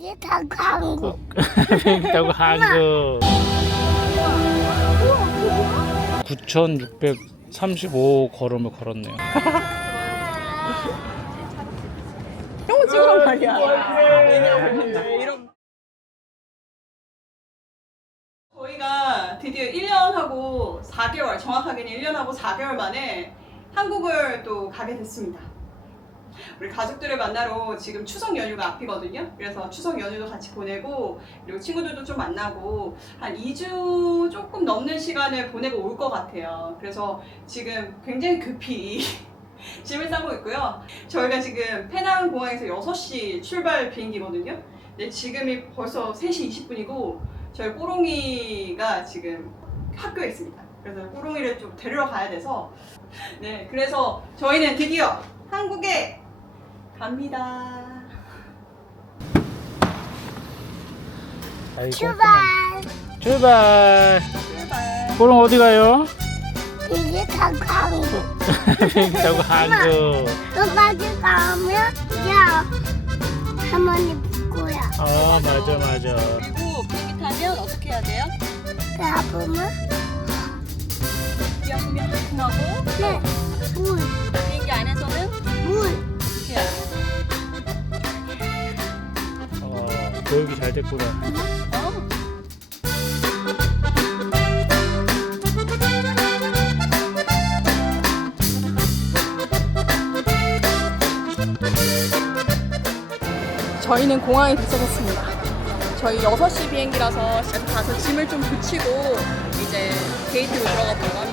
비행기 타고 한국. 비행기 타고 한국 9,635 걸음을 걸었네요. 이런 거 찍으란 말이야. 이런. 저희가 드디어 1년하고 4개월, 정확하게는 1년하고 4개월 만에 한국을 또 가게 됐습니다. 우리 가족들을 만나러 지금 추석 연휴가 앞이거든요. 그래서 추석 연휴도 같이 보내고 그리고 친구들도 좀 만나고 한 2주 조금 넘는 시간을 보내고 올 것 같아요. 그래서 지금 굉장히 급히 짐을 싸고 있고요. 저희가 지금 페낭 공항에서 6시 출발 비행기거든요. 근데 지금이 벌써 3시 20분이고 저희 꼬롱이가 지금 학교에 있습니다. 그래서 꼬롱이를 좀 데리러 가야 돼서 네, 그래서 저희는 드디어 한국에 갑니다. 아이고, 출발. 출발. 출발. 보름 어디 가요? 비행기 타고 한국. 비행기 타고 한국. 또까지 가면 야 할머니 부고야. 아 맞아 맞아. 그리고 비행기 타면 어떻게 해야 돼요? 배 아프면 비 아프면 하고 네. 교육이 잘 됐구나. 어. 저희는 공항에 도착했습니다. 저희 6시 비행기라서 지금 가서 짐을 좀 붙이고 이제 게이트로 들어가 보려고.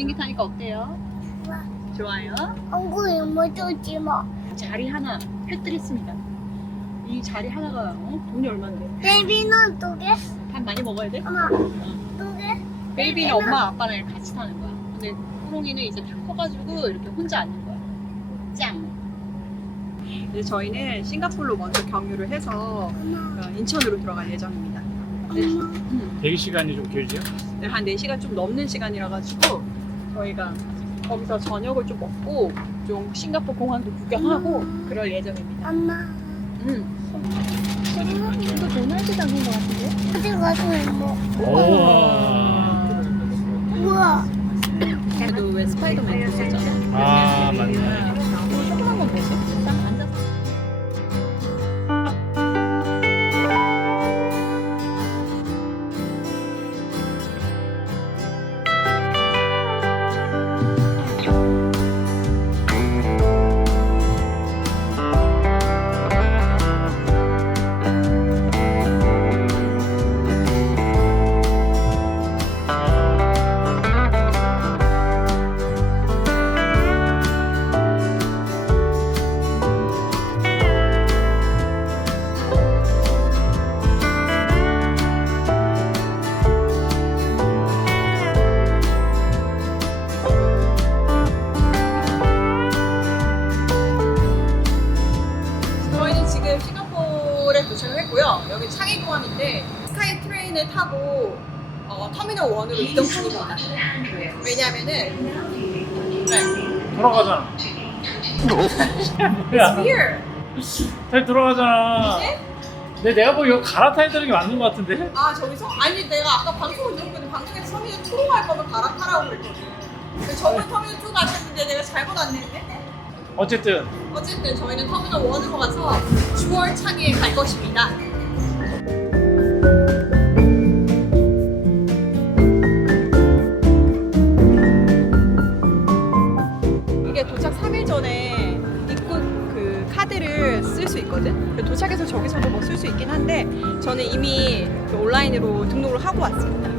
비행기 타니까 어때요? 좋아. 좋아요. 엉구이 뭐 주지 뭐. 자리 하나 획득했습니다. 이 자리 하나가 어? 돈이 얼마인데? 베이비는 두 개. 밥 많이 먹어야 돼? 엄마 두 개. 베이비는 엄마 아빠랑 같이 타는 거야. 근데 호롱이는 이제 다 커가지고 이렇게 혼자 앉는 거야. 짱. 이제 저희는 싱가포르로 먼저 경유를 해서 엄마. 어, 인천으로 들어갈 예정입니다. 네. 음. 대기 시간이 좀 길죠? 네, 한 4시간 좀 넘는 시간이라 가지고 저희가 거기서 저녁을 좀 먹고 좀 싱가포르 공항도 구경하고 그럴 예정입니다. 엄마. 음. 이거 도날드 닮은 것 같은데? 어디 가서 뭐? 우와. 우와. 걔도 왜 스파이더맨 있었잖아. 아 맞네. It's 돌아가잖아. 이제? 근데 내가 보기 이거 갈아타야 되는 게 맞는 것 같은데? 아 저기서? 아니 내가 아까 방송을 들었거든 방송에서 2로 갈 거면 갈아타라고 그랬거든. 근데 저번에 터미널 2 가셨는데 내가 잘못 안냈네. 어쨌든 어쨌든 저희는 터미널 1으로 가서 주얼 창에 갈 것입니다. 있거든. 그래서 도착해서 저기서도 뭐 쓸 수 있긴 한데 저는 이미 그 온라인으로 등록을 하고 왔습니다.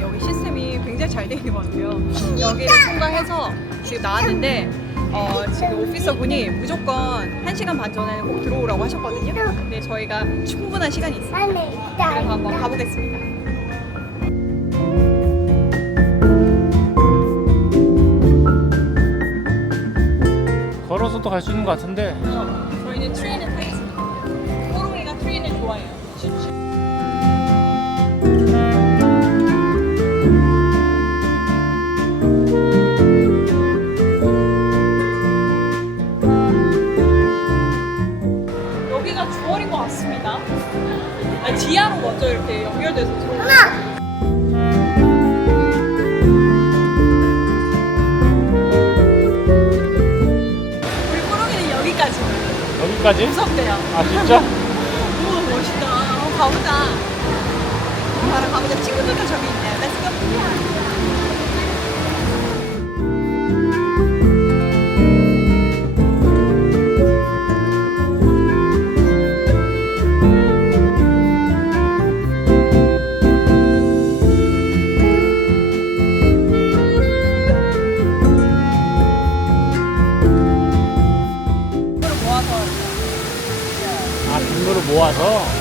여기 시스템이 굉장히 잘 되어 있는 것 같아요. 여기를 통과해서 지금 나왔는데 어, 지금 오피서 분이 무조건 1시간 반 전에는 꼭 들어오라고 하셨거든요. 근데 저희가 충분한 시간이 있어요. 안에 있다. 그래서 한번 가보겠습니다. 걸어서도 갈 수 있는 것 같은데 저희는 트레인 지하로 먼저 이렇게 연결돼서 들어오고. 물구렁이는 여기까지. 여기까지? 무섭대요. 아 진짜? 우와 멋있다. 어, 가보자. 바로 가보자. 친구들도 저기 있네. Let's go. 모아서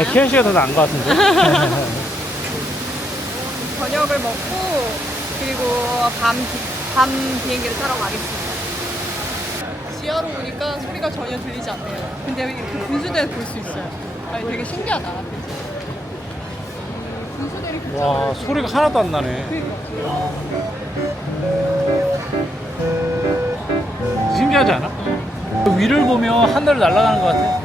나았나요? 아니 KC가 더 나은 것 같은데 저녁을 먹고 그리고 밤, 비- 밤 비행기를 타러 가겠습니다. 지하로 오니까 소리가 전혀 들리지 않네요. 근데 이렇게 분수대를 볼 수 있어요. 아니, 되게 신기하다. 그치? 음, 분수대를 교차를 와 소리가 하나도 안 나네 신기하지 않아? 위를 보면 하늘을 날아가는 것 같아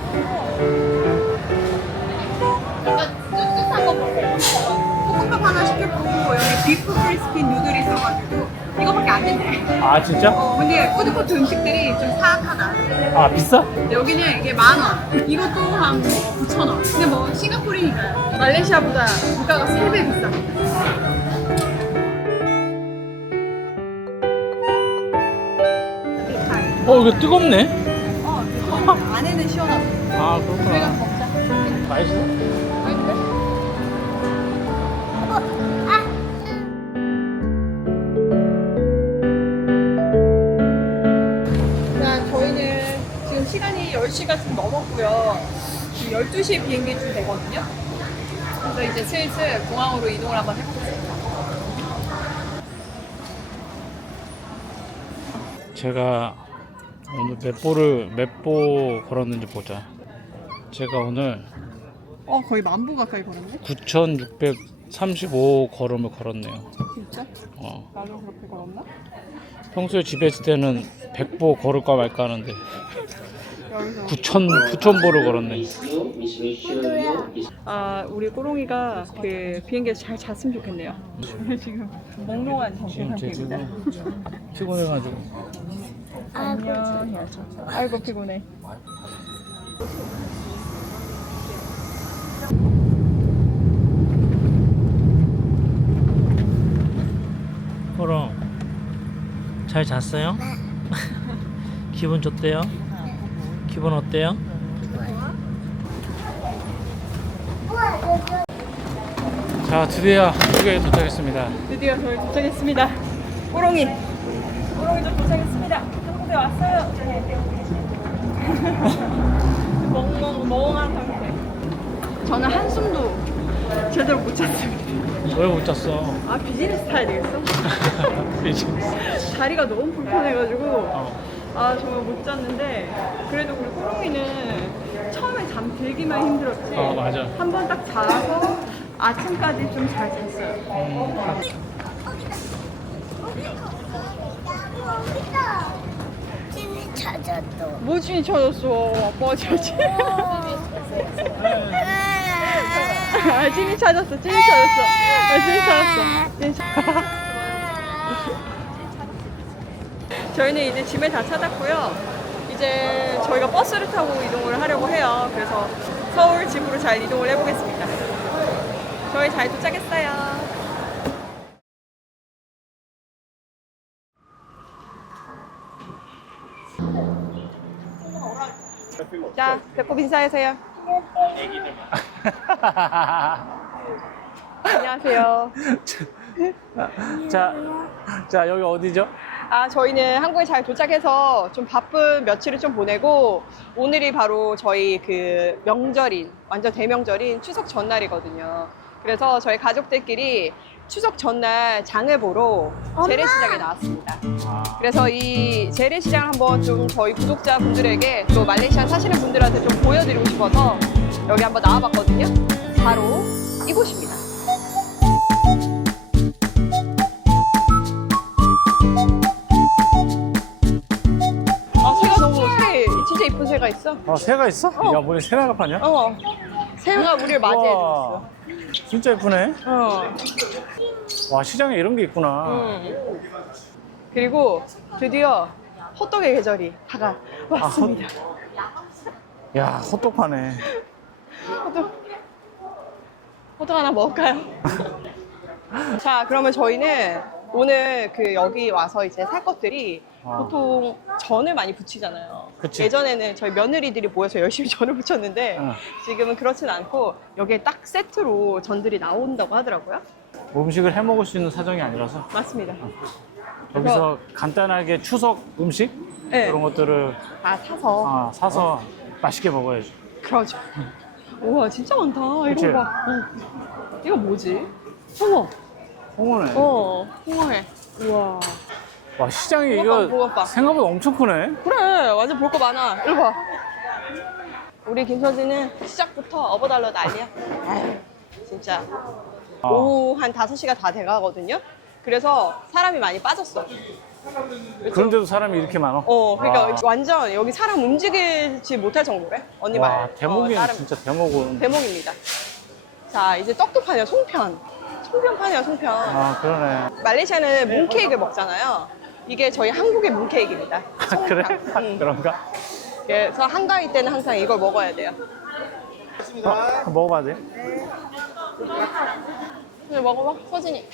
볶음밥 하나 시켜보고 여기 비프 크리스피 누들이 있어가지고 이거밖에 안 된대. 아 진짜? 어, 근데 푸드코트 음식들이 좀 사악하다. 아 비싸? 여기는 이게 만 원. 이것도 한 9천 원. 근데 뭐 싱가포르니까 말레이시아보다 물가가 3배 비싸. 어 이거 뜨겁네 어, 이거 안에는 시원하고. 아 그렇구나 먹자. 맛있어? 저희는 지금 시간이 10시가 좀 넘었고요. 지금 12시에 비행기 좀 되거든요. 그래서 이제 슬슬 공항으로 이동을 한번 해보겠습니다. 제가 오늘 몇 보를 몇 보 걸었는지 보자. 제가 오늘 어 거의 만보 가까이 걸었네. 9,635 걸음을 걸었네요. 진짜? 어. 나도 그렇게 걸었나? 평소에 집에 있을 때는 100보 걸을까 말까 하는데 여기서 9,000 9,000보를 걸었네. 아 우리 꼬롱이가 그 비행기에서 잘 잤으면 좋겠네요. 지금 몽롱한 정신 상태입니다. 피곤해가지고 안녕. 아이고 피곤해. 그럼 잘 잤어요? 기분 좋대요? 기분 어때요? 자 드디어 한국에 도착했습니다. 드디어 저희 도착했습니다. 꼬롱이. 꼬롱이도 도착했습니다. 한국에 왔어요. 멍멍 멍한 상태. 저는 한숨도 제대로 못 잤습니다. 왜 못 잤어? 아 비즈니스 타야 되겠어? 다리가 너무 불편해가지고 어. 아 정말 못 잤는데 그래도 우리 꼬롱이는 처음에 잠 들기만 힘들었지. 어, 맞아. 한 번 딱 자서 아침까지 좀 잘 잤어요. 찐이 찾았어. 모진이 찾았어. 아빠가 찾지. 아, 찐이 찾았어. 찐이 찾았어. 아, 찐이 찾았어. 찐이 찾- 저희는 이제 짐을 다 찾았고요. 이제 저희가 버스를 타고 이동을 하려고 해요. 그래서 서울 집으로 잘 이동을 해보겠습니다. 저희 잘 도착했어요. 자, 배꼽 인사하세요. 안녕하세요. 자, 자 여기 어디죠? 아, 저희는 한국에 잘 도착해서 좀 바쁜 며칠을 좀 보내고 오늘이 바로 저희 그 명절인, 완전 대명절인 추석 전날이거든요. 그래서 저희 가족들끼리 추석 전날 장을 보러 재래시장에 나왔습니다. 아, 그래서 이 재래시장 한번 좀 저희 구독자분들에게 또 말레이시아 사시는 분들한테 좀 보여드리고 싶어서 여기 한번 나와봤거든요. 바로 이곳입니다. 새가 있어. 아 새가 있어? 어. 야 뭐야 새나가 파냐? 어. 새가 우리를 맞이해줬어. 와, 진짜 예쁘네. 어. 와 시장에 이런 게 있구나. 음. 그리고 드디어 호떡의 계절이 다가왔습니다. 야 호떡 파네. 호떡. 호떡 하나 먹을까요? 자, 그러면 저희는 오늘 그 여기 와서 이제 살 것들이 아. 보통 전을 많이 부치잖아요. 그치. 예전에는 저희 며느리들이 모여서 열심히 전을 부쳤는데 응. 지금은 그렇진 않고 여기에 딱 세트로 전들이 나온다고 하더라고요. 음식을 해 먹을 수 있는 사정이 아니라서 맞습니다. 여기서 간단하게 추석 음식 네. 그런 것들을 다 사서 아, 사서 맛있게 먹어야지. 그러죠. 우와 진짜 많다. 그치? 이거 봐. 어. 이거 뭐지? 홍어. 홍어네. 어, 홍어회. 우와. 와 시장이 이거. 생각보다 엄청 크네. 그래, 완전 볼 거 많아. 이거 봐. 우리 김서진은 시작부터 업어달러 난리야. 아유, 진짜. 아. 오후 한 5시가 다 돼가거든요. 그래서 사람이 많이 빠졌어. 그런데도 사람이 이렇게 많아. 어, 그러니까 와. 완전 여기 사람 움직이지 못할 정도래. 언니 와 말. 대목이 어, 사람- 진짜 대목은. 대목입니다. 자, 이제 떡도 파네요. 송편. 송편 파네요, 송편. 아 그러네. 말레이시아는 뭉케이크를 먹잖아요. 이게 저희 한국의 뭉케이크입니다. 아 그래? 응. 그런가? 그래서 한가위 때는 항상 이걸 먹어야 돼요. 어, 먹어봐야 돼. 그래 먹어봐, 서진이.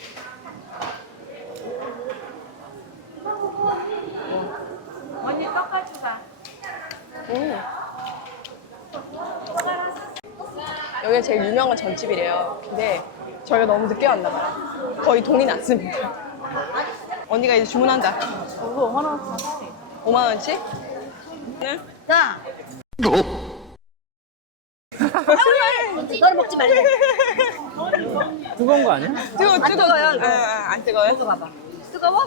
언니 떡갈비 사. 음. 여기가 제일 유명한 전집이래요. 근데 저희가 너무 늦게 왔나 봐요. 거의 돈이 났습니다. 언니가 이제 주문한다. 이거 하나 5만 원치? 네. 자. 너는 먹지 말래. 뜨거운 거 아니야? 뜨거 뜨거워요? 안 뜨거워요? 먹어봐봐. 뜨거워?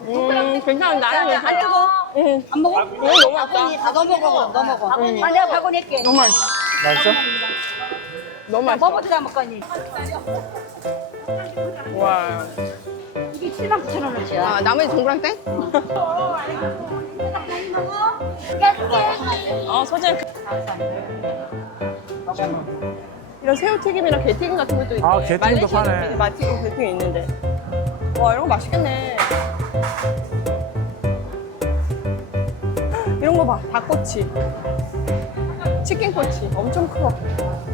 음 괜찮아 나는 안 괜찮아. 뜨거? 응. 안 먹어? 이거 너무 맛있다. 너 먹어. 너 먹어. 아, 내가 바구 낼게. 너무 맛있어. 맛있어? 너무 맛있어. 먹어보자 먹거니. 와. 이게 7만 9천 원어치야. 아 나머지 동그랑땡? 아 소재. 이런 새우튀김이랑 게튀김 같은 것도 있네. 아, 게튀김도 파네. 마튀김 게튀김 있는데. 와 이런 거 맛있겠네. 이런 거 봐. 닭꼬치. 치킨꼬치. 엄청 커.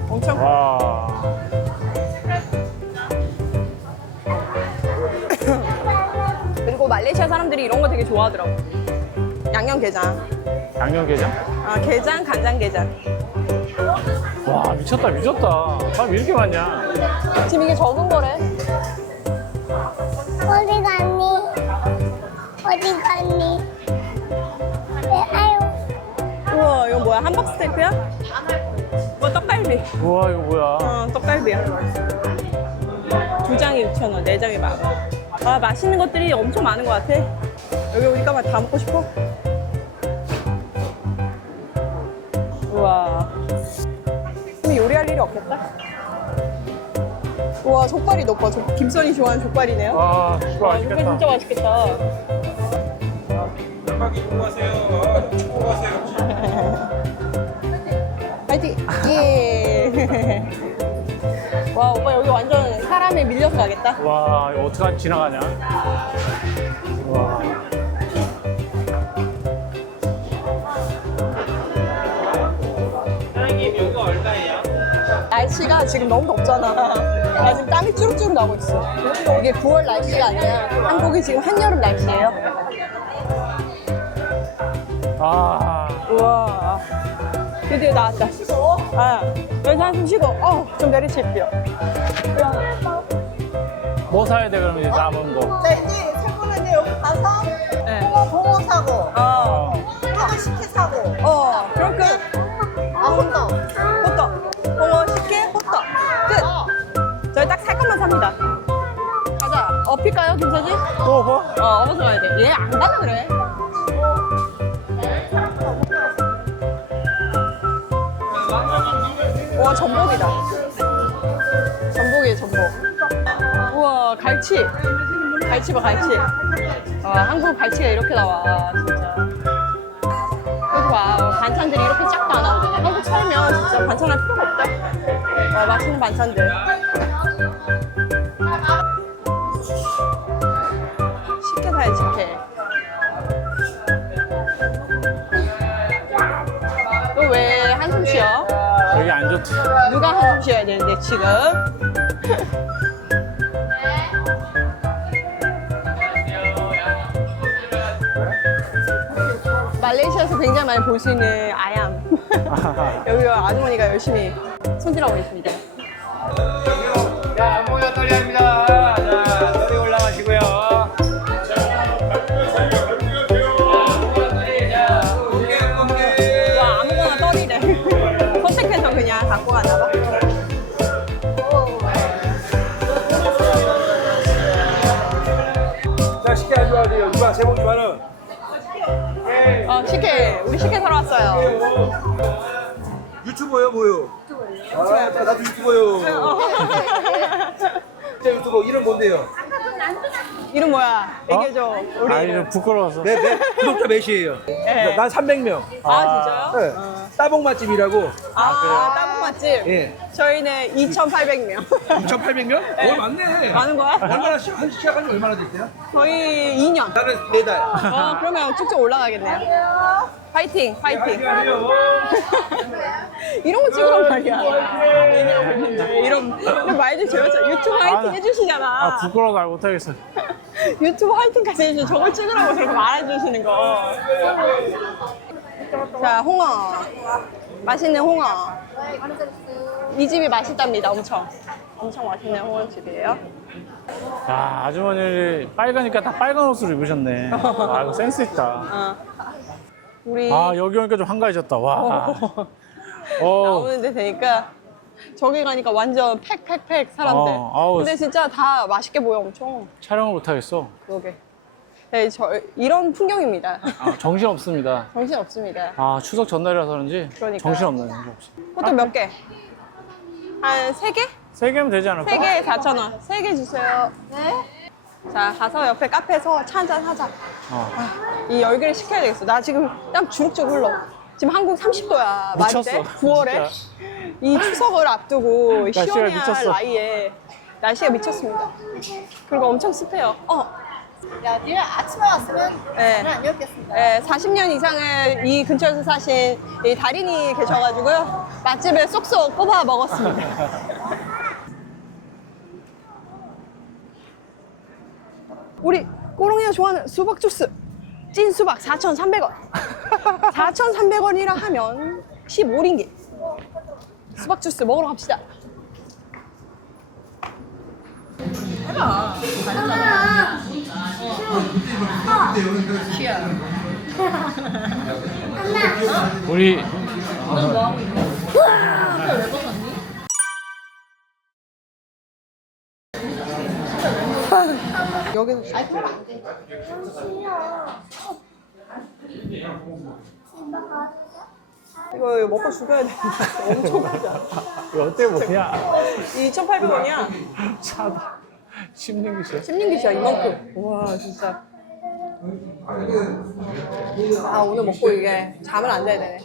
엄청 커. 와. 말레이시아 사람들이 이런 거 되게 좋아하더라고. 양념게장. 양념게장? 아, 게장, 간장게장. 와, 미쳤다, 미쳤다. 사람 이렇게 많냐? 지금 이게 적은 거래. 어디 갔니? 어디 갔니? 네, 아유. 우와, 이거 뭐야? 함박 스테이크야? 뭐 떡갈비. 우와, 이거 뭐야? 어, 떡갈비야. 두 장이 6,000원, 네 장이 만 원. 아, 맛있는 것들이 엄청 많은 것 같아. 여기 오니까 막 다 먹고 싶어. 우와. 그럼 요리할 일이 없겠다. 우와, 족발이 높아. 족- 김선이 좋아하는 족발이네요. 와, 이거 와, 족발 맛있겠다. 진짜 맛있겠다. 파이팅! 예! 밀려서 가겠다. 와, 이거 어떡하지 지나가냐? 와. 날씨가 지금 너무 덥잖아. 나 지금 땀이 쭈룩쭈룩 나고 있어. 이게 9월 날씨가 아니야. 한국이 지금 한여름 날씨예요. 아, 우와. 드디어 나왔다. 아, 여기서 한숨 쉬고, 어, 좀 내리칠게요. 뭐 사야 돼, 그러면 이제 남은 거? 네, 이제 최근에 여기 가서 네. 봉어 사고, 어, 홍어 식혜 사고, 어, 그럼 끝. 아, 혼떡. 호떡. 홍어 식혜, 호떡. 끝. 저희 딱 살 것만 삽니다. 가자. 업힐까요, 김서진? 또 뭐? 어, 어서 가야 돼. 얘 안 가나 그래. 와, 전복이다. 갈치. 갈치 봐, 갈치. 와, 한국 갈치가 이렇게 나와, 진짜. 여기 봐, 어, 반찬들이 이렇게 짝도 안 나오거든. 한국 살면 진짜 반찬할 필요가 없다. 와, 맛있는 반찬들. 식혜 사야 식혜. 너왜 한숨 쉬어? 여기 안 좋지. 누가 한숨 쉬어야 되는데 지금? 말레이시아에서 굉장히 많이 볼 수 있는 아얌. 여기 아주머니가 열심히 손질하고 계십니다. 어 식혜 우리 식혜 사러 왔어요. 유튜버요, 뭐요? 아, 나도 유튜버요. 진짜 유튜버 이름 뭔데요? 이름 뭐야? 얘기해줘. 우리 아, 이름. 부끄러워서. 네, 네. 구독자 몇이에요? 네. 난 300명. 아 진짜요? 네. 따봉 맛집이라고. 아 따봉 맛집. 예. 저희는 2,800명. 2,800명? 오, 많네. 많은 거야? 얼마나 시, 한 시작한 지 얼마나 됐어요? 저희 2년. 나는 네 달. 어 그러면 쭉쭉 올라가겠네요. 파이팅, 파이팅. 이런 거 찍으란 말이야. 이런, 이런 말들 재밌잖아. 유튜브 화이팅 아, 해주시잖아. 아, 부끄러워서 말 못하겠어. 유튜브 화이팅까지 해주시면 저걸 찍으라고 저렇게 말해주시는 거. 자, 홍어. 맛있는 홍어. 이 집이 맛있답니다, 엄청. 엄청 맛있는 홍어집이에요. 야, 아주머니 빨가니까 다 빨간 옷을 입으셨네. 아, 이거 센스 있다. 어. 우리 아, 여기 오니까 좀 한가해졌다. 와. 어, 나오는 데 되니까 저기 가니까 완전 팩 팩 팩 사람들. 어, 아우. 근데 진짜 다 맛있게 보여 엄청. 촬영을 못 하겠어. 그러게. 네, 저 이런 풍경입니다. 아, 정신 없습니다. 정신 없습니다. 아 추석 전날이라서 그런지 그러니까. 정신 없네. 정신 없어. 그것도 몇 개? 한 세 개? 세 개면 되지 않을까? 세 개에 4천 원. 세 개 주세요. 네. 자, 가서 옆에 카페에서 차 한잔 하자. 어. 이 열기를 식혀야 되겠어. 나 지금 땀 주룩주룩 흘러. 지금 한국 30도야. 말이 미쳤어, 돼? 9월에. 진짜. 이 추석을 앞두고 날씨가 시원해야 할 미쳤어. 나이에 날씨가 미쳤습니다. 그리고 엄청 습해요. 어, 야, 니네 아침에 왔으면 네. 안 열겠습니다. 네, 40년 이상을 이 근처에서 사신 이 달인이 계셔가지고요. 맛집에 쏙쏙 꼽아 먹었습니다. 우리 꼬롱이가 좋아하는 수박 주스. 찐 수박 4,300원. 4,300원이라 하면 15링기. 수박 주스 먹으러 갑시다. 우리 여기서 이거, 이거 먹고 죽여야 되는데 엄청 크다. 이거 어때 뭐냐? 2,800원이야. 차다. 심는 게 심린기시야 이만큼. 와 진짜. 아 오늘 먹고 이게 잠을 안 자야 되네.